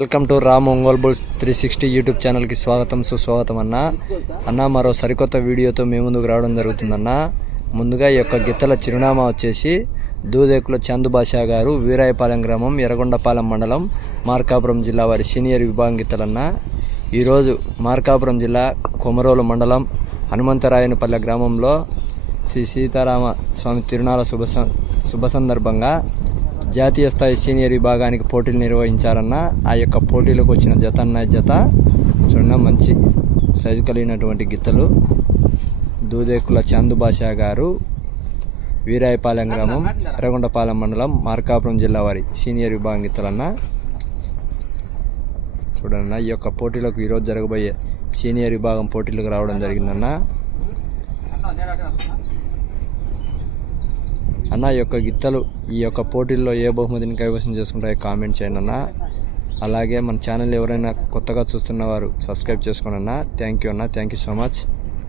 Welcome to Ram Ongole bulls 360 YouTube ఛానల్కి స్వాగతం సుస్వాగతం అన్న మరో సరికొత్త వీడియోతో మీ ముందుకు రావడం జరుగుతుందన్న. ముందుగా ఈ యొక్క గిత్తల చిరునామా వచ్చేసి దూదేకుల చందు బాషా గారు, వీరాయపాలెం గ్రామం, ఎర్రగొండపాలెం మండలం, మార్కాపురం జిల్లా వారి సీనియర్ విభాగం గిత్తలన్న. ఈరోజు మార్కాపురం జిల్లా కొమరోలు మండలం హనుమంతరాయనపల్లె గ్రామంలో శ్రీ సీతారామ స్వామి తిరునాళ శుభ సందర్భంగా జాతీయ స్థాయి సీనియర్ విభాగానికి పోటీలు నిర్వహించారన్న. ఆ యొక్క పోటీలకు వచ్చిన జత చూడండి, మంచి సైజు కలిగినటువంటి గిత్తలు. దూదేకుల చందు బాషా గారు, వీరాయపాలెం గ్రామం, ఎర్రగొండపాలెం మండలం, మార్కాపురం జిల్లా వారి సీనియర్ విభాగం గిత్తలన్న. చూడన్న, ఈ యొక్క పోటీలకు ఈరోజు జరగబోయే సీనియర్ విభాగం పోటీలకు రావడం జరిగిందన్న. అన్న, ఈ యొక్క గిత్తలు ఈ యొక్క పోటీల్లో ఏ బహుమతిని కైవసం చేసుకుంటాయో కామెంట్ చేయండి అన్న. అలాగే మన ఛానల్ ఎవరైనా కొత్తగా చూస్తున్న వారు సబ్స్క్రైబ్ చేసుకోండి అన్న. థ్యాంక్ యూ అన్న, థ్యాంక్ యూ సో మచ్.